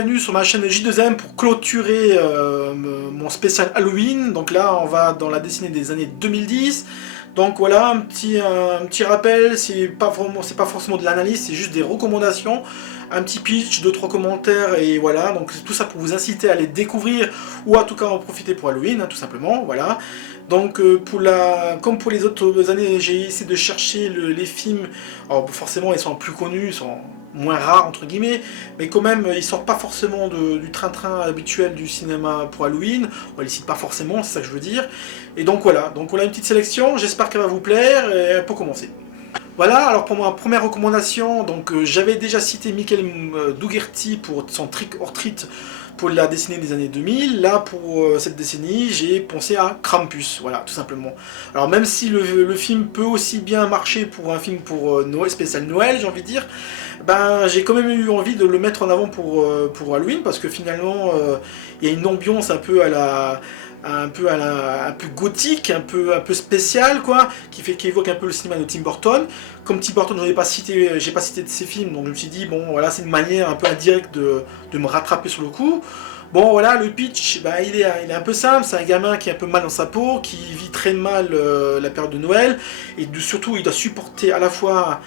bienvenue sur ma chaîne J2M pour clôturer mon spécial Halloween. Donc là, on va dans la décennie des années 2010. Donc voilà, un petit rappel, c'est pas forcément de l'analyse, c'est juste des recommandations, un petit pitch, 2-3 commentaires, et voilà. Donc tout ça pour vous inciter à les découvrir, ou en tout cas en profiter pour Halloween, hein, tout simplement, voilà. Donc comme pour les autres années, j'ai essayé de chercher les films. Alors forcément, ils sont plus connus, ils sont moins rares entre guillemets, mais quand même ils sortent pas forcément du train-train habituel du cinéma pour Halloween, on les cite pas forcément, c'est ça que je veux dire. Et donc voilà, donc on a une petite sélection, j'espère qu'elle va vous plaire, et pour commencer. Voilà, alors pour ma première recommandation, donc j'avais déjà cité Michael Dougherty pour son Trick or Treat pour la décennie des années 2000. Là, pour cette décennie, j'ai pensé à Krampus, voilà, tout simplement. Alors même si le film peut aussi bien marcher pour un film pour Noël, spécial Noël, j'ai envie de dire, ben j'ai quand même eu envie de le mettre en avant pour Halloween, parce que finalement, il y a une ambiance un peu un peu gothique, un peu spécial, quoi, qui évoque un peu le cinéma de Tim Burton. Comme Tim Burton, j'ai pas cité de ses films, donc je me suis dit bon voilà, c'est une manière un peu indirecte de me rattraper sur le coup. Bon voilà, le pitch, bah, il est un peu simple, c'est un gamin qui est un peu mal dans sa peau, qui vit très mal la période de Noël, et surtout il doit supporter à la fois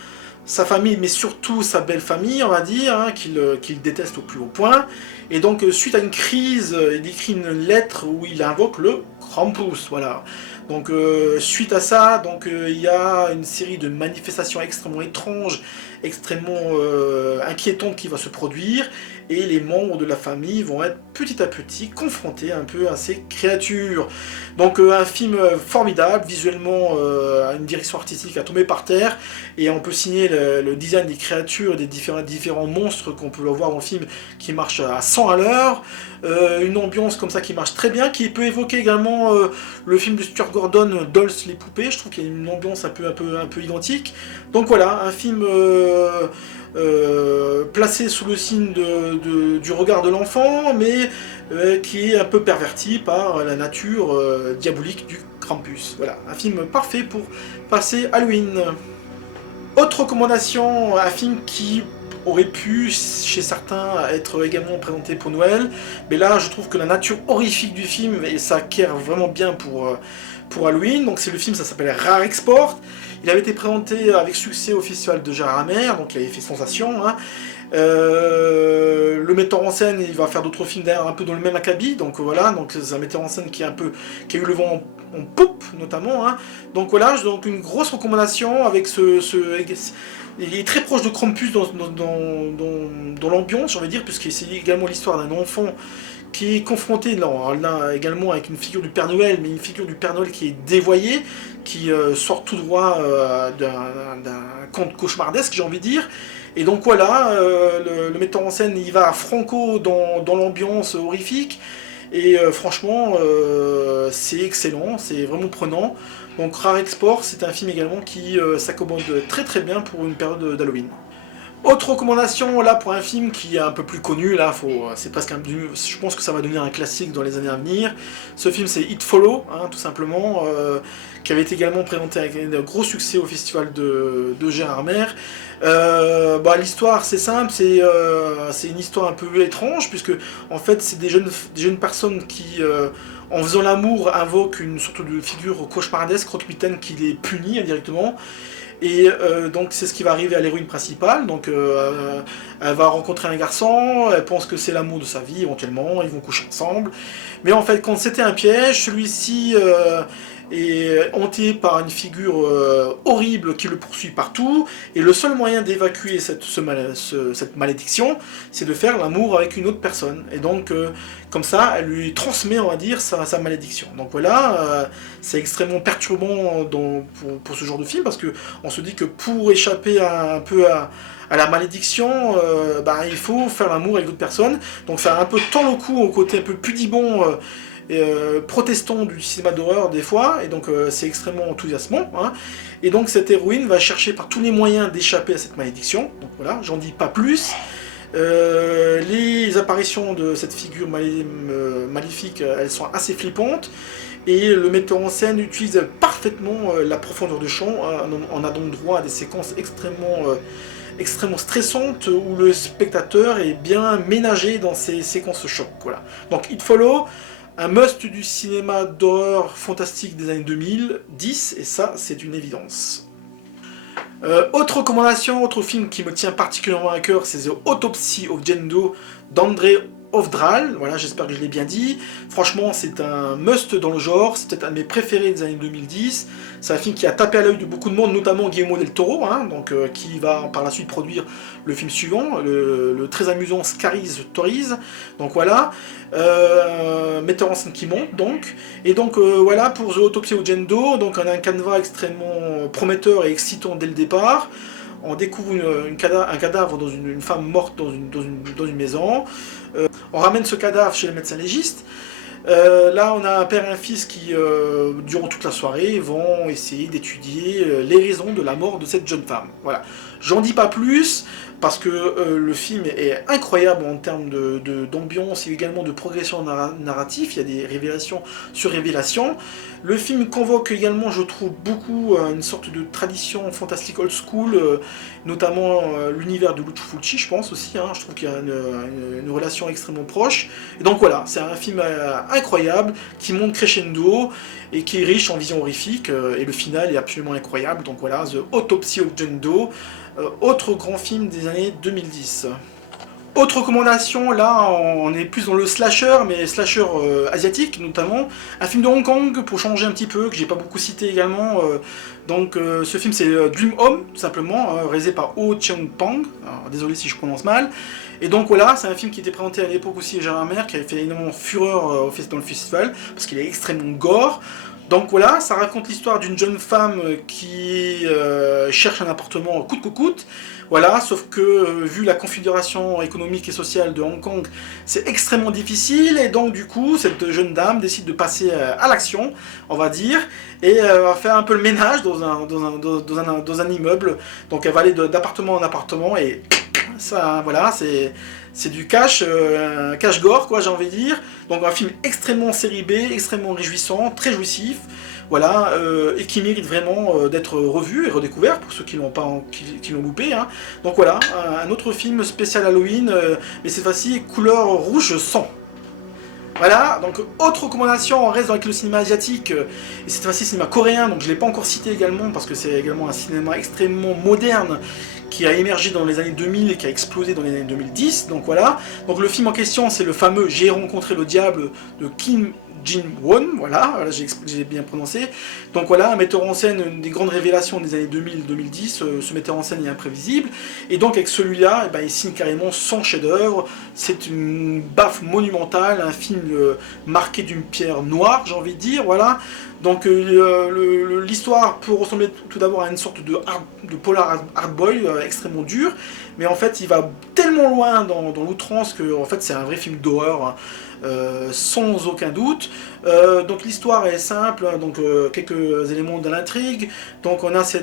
sa famille, mais surtout sa belle famille, on va dire, hein, qu'il déteste au plus haut point. Et donc, suite à une crise, il écrit une lettre où il invoque le Krampus, voilà. Donc, suite à ça, donc, il y a une série de manifestations extrêmement étranges, extrêmement inquiétantes qui va se produire, et les membres de la famille vont être petit à petit confrontés un peu à ces créatures. Donc un film formidable, visuellement une direction artistique à tomber par terre, et on peut signer le design des créatures, des différents monstres qu'on peut voir dans le film qui marchent à 100 à l'heure, une ambiance comme ça qui marche très bien, qui peut évoquer également le film de Stuart Gordon, Dolls les poupées. Je trouve qu'il y a une ambiance un peu identique. Donc voilà, un film placé sous le signe du regard de l'enfant, mais qui est un peu perverti par la nature diabolique du Krampus. Voilà, un film parfait pour passer Halloween. Autre recommandation, un film qui aurait pu, chez certains, être également présenté pour Noël, mais là je trouve que la nature horrifique du film, et ça acquiert vraiment bien pour Halloween. Donc c'est le film, ça s'appelle Rare Export. Il avait été présenté avec succès au festival de Gérardmer, donc il avait fait sensation, hein. Le metteur en scène, il va faire d'autres films d'ailleurs un peu dans le même acabit, donc voilà, donc c'est un metteur en scène qui a eu le vent en poupe notamment, hein. Donc voilà, donc une grosse recommandation avec il est très proche de Krampus dans l'ambiance, j'ai envie de dire, puisque c'est également l'histoire d'un enfant qui est confronté là également avec une figure du Père Noël, mais une figure du Père Noël qui est dévoyée, qui sort tout droit d'un conte cauchemardesque, j'ai envie de dire. Et donc voilà, le metteur en scène, il va à franco dans l'ambiance horrifique, et franchement, c'est excellent, c'est vraiment prenant. Donc Rare Export, c'est un film également qui s'accommode très très bien pour une période d'Halloween. Autre recommandation là pour un film qui est un peu plus connu, là c'est presque je pense que ça va devenir un classique dans les années à venir. Ce film c'est It Follow, hein, tout simplement, qui avait été également présenté avec un gros succès au festival de Gérardmer. L'histoire c'est simple, c'est une histoire un peu étrange, puisque en fait c'est des jeunes personnes qui en faisant l'amour invoquent une sorte de figure cauchemardesque, croque-mitaine, qui les punit indirectement. Et donc c'est ce qui va arriver à l'héroïne principale. Donc elle va rencontrer un garçon, elle pense que c'est l'amour de sa vie éventuellement, ils vont coucher ensemble. Mais en fait quand c'était un piège, celui-ci est hanté par une figure horrible qui le poursuit partout. Et le seul moyen d'évacuer cette malédiction, c'est de faire l'amour avec une autre personne. Et donc comme ça, elle lui transmet, on va dire, sa malédiction. Donc voilà, c'est extrêmement perturbant pour ce genre de film, parce qu'on se dit que pour échapper un peu à la malédiction, il faut faire l'amour avec d'autres personnes. Donc ça a un peu tant le coup au côté un peu pudibond protestant du cinéma d'horreur des fois, et donc c'est extrêmement enthousiasmant, hein. Et donc cette héroïne va chercher par tous les moyens d'échapper à cette malédiction. Donc voilà, j'en dis pas plus. Les apparitions de cette figure maléfique, elles sont assez flippantes, et le metteur en scène utilise parfaitement la profondeur de champ. On a donc droit à des séquences extrêmement extrêmement stressante où le spectateur est bien ménagé dans ses séquences choc. Voilà. Donc It Follow, un must du cinéma d'horreur fantastique des années 2010, et ça c'est une évidence. Autre recommandation, autre film qui me tient particulièrement à cœur, c'est The Autopsy of Jane Doe d'André Ovdral, voilà, j'espère que je l'ai bien dit. Franchement, c'est un must dans le genre, c'est peut-être un de mes préférés des années 2010. C'est un film qui a tapé à l'œil de beaucoup de monde, notamment Guillermo del Toro, hein, donc, qui va par la suite produire le film suivant, le très amusant Scary's Stories. Donc voilà, metteur en scène qui monte, donc. Et donc voilà, pour The Autopsy of Jane Doe, donc on a un canevas extrêmement prometteur et excitant dès le départ. On découvre un cadavre dans une femme morte dans une maison. On ramène ce cadavre chez le médecin légiste. Là, on a un père et un fils qui, durant toute la soirée, vont essayer d'étudier les raisons de la mort de cette jeune femme. Voilà. J'en dis pas plus, parce que le film est incroyable en termes d'ambiance et également de progression narrative. Il y a des révélations sur révélations. Le film convoque également, je trouve, beaucoup une sorte de tradition fantastique old school, notamment l'univers de Lucio Fulci, je pense aussi. Hein, je trouve qu'il y a une relation extrêmement proche. Et donc voilà, c'est un film incroyable qui monte crescendo et qui est riche en vision horrifique. Et le final est absolument incroyable. Donc voilà, The Autopsy of Jane Doe, autre grand film des années 2010. Autre recommandation, là on est plus dans le slasher, mais slasher asiatique notamment, un film de Hong Kong pour changer un petit peu, que j'ai pas beaucoup cité également. Donc ce film c'est Dream Home, tout simplement, réalisé par Oh Cheung-pang, désolé si je prononce mal. Et donc voilà, c'est un film qui était présenté à l'époque aussi à Gérardmer, qui avait fait énormément fureur dans le festival, parce qu'il est extrêmement gore. Donc voilà, ça raconte l'histoire d'une jeune femme qui cherche un appartement coûte que coûte. Voilà, sauf que vu la configuration économique et sociale de Hong Kong, c'est extrêmement difficile, et donc du coup, cette jeune dame décide de passer à l'action, on va dire, et va faire un peu le ménage dans un immeuble. Donc elle va aller d'appartement en appartement, et ça, voilà, c'est du cash, cash gore, quoi, j'ai envie de dire. Donc un film extrêmement série B, extrêmement réjouissant, très jouissif, voilà, et qui mérite vraiment d'être revu et redécouvert pour ceux qui l'ont loupé. Hein. Donc voilà, un autre film spécial Halloween, mais cette fois-ci couleur rouge sang. Voilà, donc autre recommandation, on reste avec le cinéma asiatique, et cette fois-ci cinéma coréen, donc je ne l'ai pas encore cité également, parce que c'est également un cinéma extrêmement moderne, qui a émergé dans les années 2000 et qui a explosé dans les années 2010, donc voilà. Donc le film en question, c'est le fameux J'ai rencontré le diable de Kim Jin-won, voilà, j'ai bien prononcé. Donc voilà, un metteur en scène, une des grandes révélations des années 2000-2010, ce metteur en scène est imprévisible, et donc avec celui-là, il signe carrément son chef-d'œuvre. C'est une baffe monumentale, un film marqué d'une pierre noire, j'ai envie de dire, voilà. Donc l'histoire peut ressembler tout d'abord à une sorte de polar hardboy extrêmement dur, mais en fait il va tellement loin dans l'outrance que en fait c'est un vrai film d'horreur, hein, sans aucun doute. Donc l'histoire est simple, hein, donc quelques éléments de l'intrigue. Donc on a ce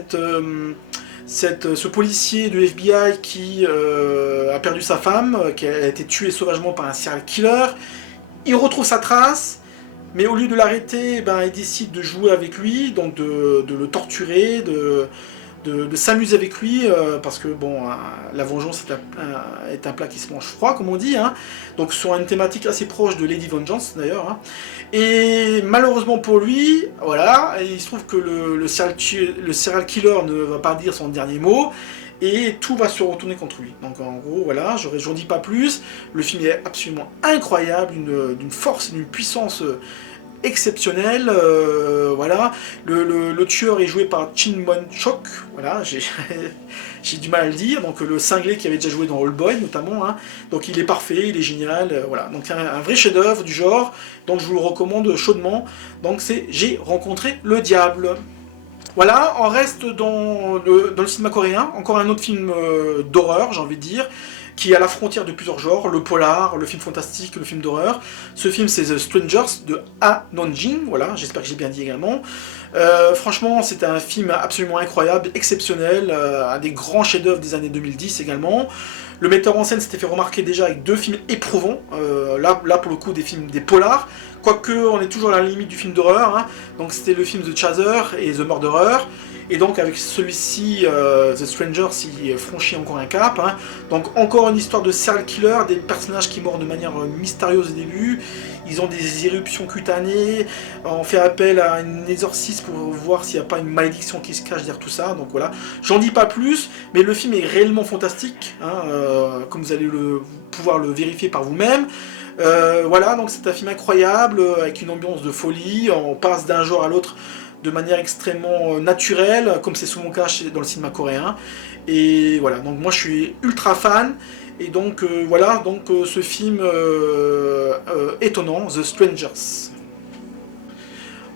policier de FBI qui a perdu sa femme, qui a été tuée sauvagement par un serial killer. Il retrouve sa trace, mais au lieu de l'arrêter, il décide de jouer avec lui, donc de le torturer, de s'amuser avec lui, parce que bon, la vengeance est un plat qui se mange froid, comme on dit, hein. Donc sur une thématique assez proche de Lady Vengeance d'ailleurs, hein. Et malheureusement pour lui, voilà, il se trouve que le serial killer ne va pas dire son dernier mot, et tout va se retourner contre lui. Donc en gros, voilà, j'en dis pas plus. Le film est absolument incroyable, d'une force et d'une puissance exceptionnelle. Voilà, le tueur est joué par Chin Mon-chok, voilà, j'ai du mal à le dire, donc le cinglé qui avait déjà joué dans Old Boy notamment, hein. Donc il est parfait, il est génial, voilà, donc c'est un vrai chef-d'œuvre du genre, donc je vous le recommande chaudement. Donc c'est J'ai rencontré le diable. Voilà, on reste dans le cinéma coréen, encore un autre film d'horreur, j'ai envie de dire, qui est à la frontière de plusieurs genres, le polar, le film fantastique, le film d'horreur. Ce film c'est The Strangers de Ah Non-jin, voilà, j'espère que j'ai bien dit également. Franchement, c'est un film absolument incroyable, exceptionnel, un des grands chefs-d'œuvre des années 2010 également. Le metteur en scène s'était fait remarquer déjà avec deux films éprouvants, là pour le coup des polars, quoique on est toujours à la limite du film d'horreur, hein. Donc c'était le film The Chaser et The Murderer, et donc avec celui-ci, The Stranger, s'y franchit encore un cap, hein. Donc encore une histoire de serial killer, des personnages qui meurent de manière mystérieuse au début, ils ont des éruptions cutanées, on fait appel à un exorciste pour voir s'il n'y a pas une malédiction qui se cache derrière tout ça, donc voilà. J'en dis pas plus, mais le film est réellement fantastique, hein, comme vous allez pouvoir le vérifier par vous-même. Voilà, donc c'est un film incroyable, avec une ambiance de folie, on passe d'un genre à l'autre de manière extrêmement naturelle, comme c'est souvent le cas dans le cinéma coréen. Et voilà, donc moi je suis ultra fan, et donc voilà, donc ce film étonnant, The Strangers.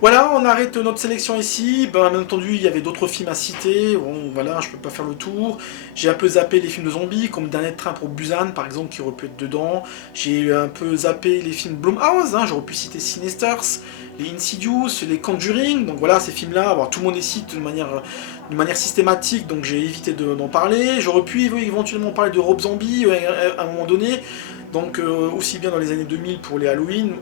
Voilà, on arrête notre sélection ici. Ben, bien entendu, il y avait d'autres films à citer. Bon, voilà, je peux pas faire le tour. J'ai un peu zappé les films de zombies, comme Dernier Train pour Busan, par exemple, qui aurait pu être dedans. J'ai un peu zappé les films Blumhouse, hein, j'aurais pu citer Sinisters, les Insidious, les Conjuring. Donc voilà, ces films-là, bon, tout le monde les cite de manière systématique, donc j'ai évité d'en parler. J'aurais pu éventuellement parler de Rob Zombie à un moment donné. Donc aussi bien dans les années 2000 pour les Halloween,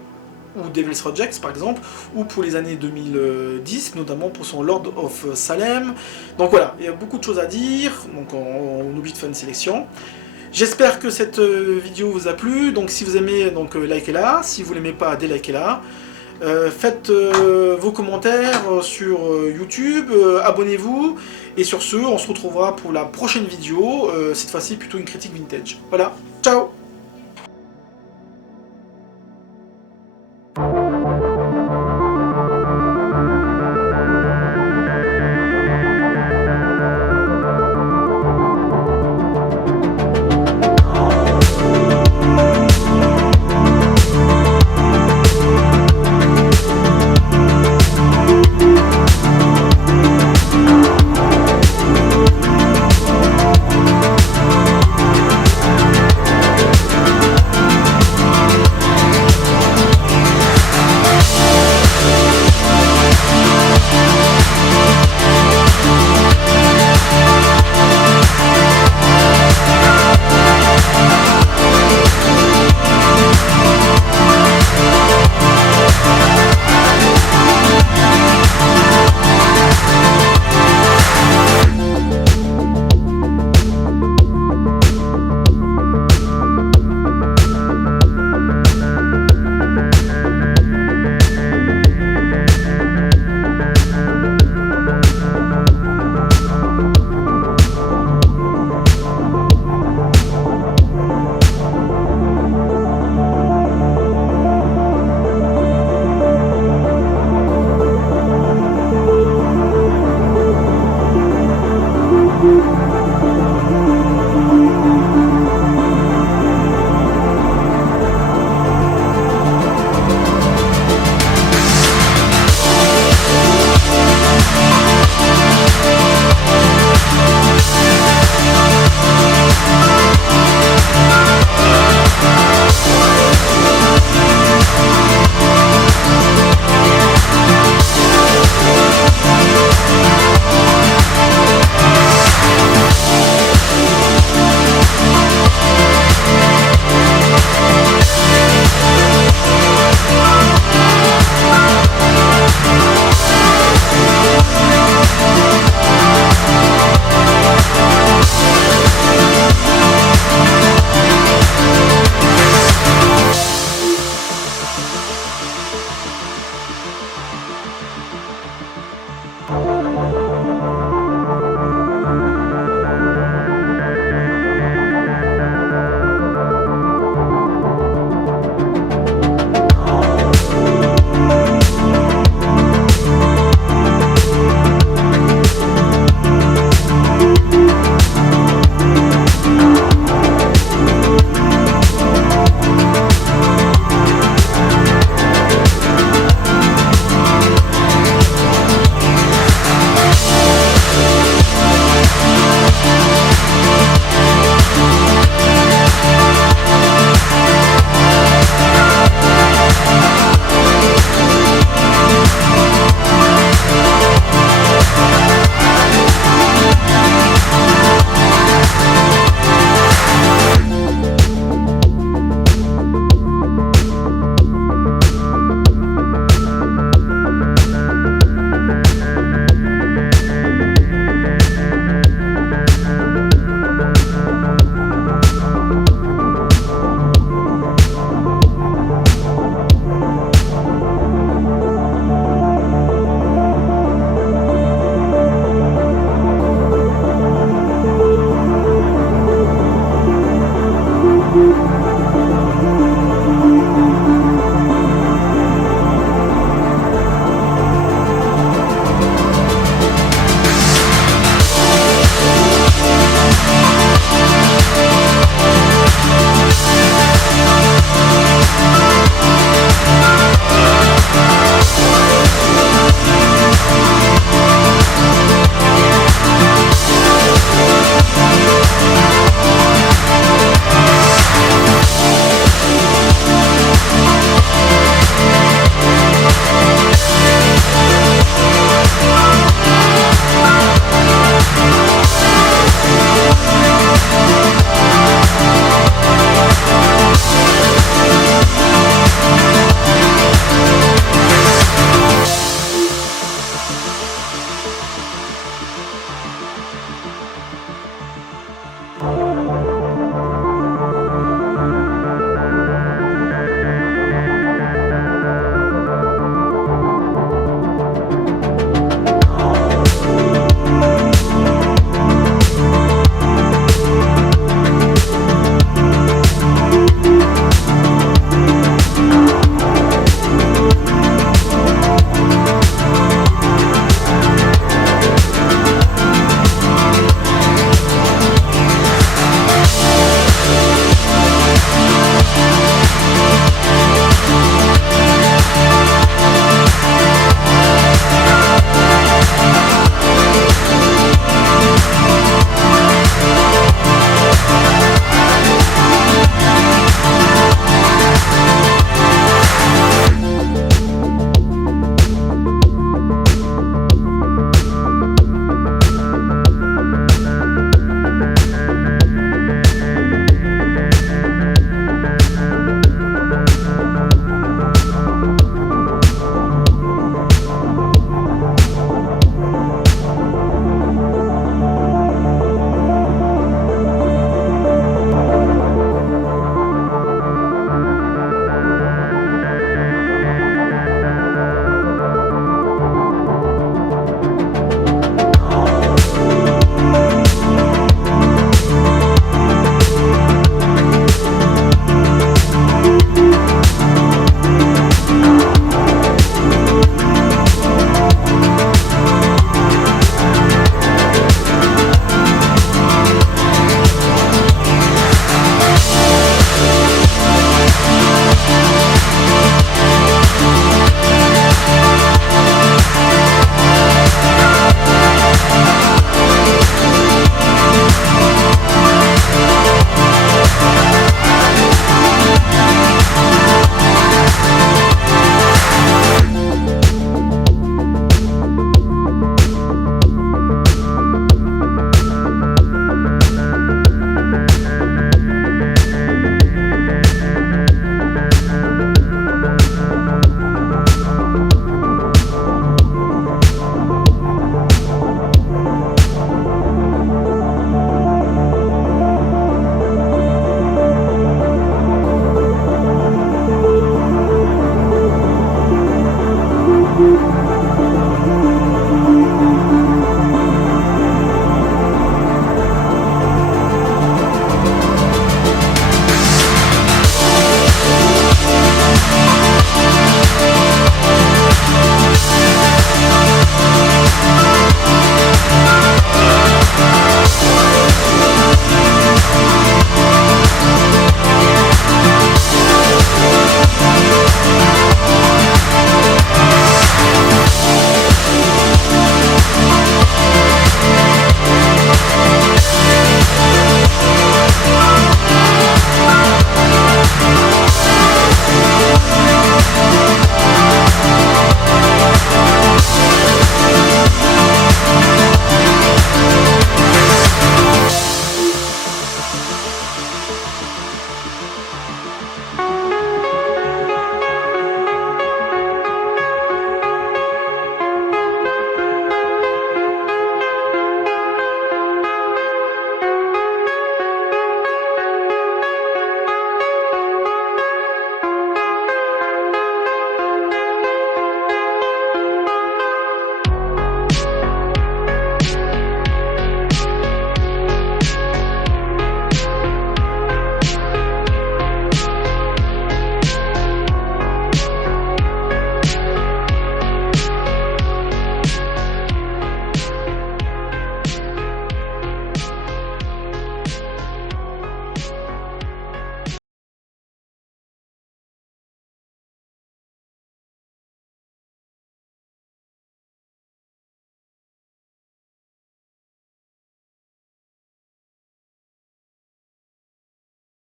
ou Devil's Rejects par exemple, ou pour les années 2010, notamment pour son Lord of Salem. Donc voilà, il y a beaucoup de choses à dire, donc on oublie de faire une sélection. J'espère que cette vidéo vous a plu, donc si vous aimez, donc likez-la, si vous l'aimez pas, délikez-la. Faites vos commentaires sur YouTube, abonnez-vous, et sur ce, on se retrouvera pour la prochaine vidéo, cette fois-ci plutôt une critique vintage. Voilà, ciao!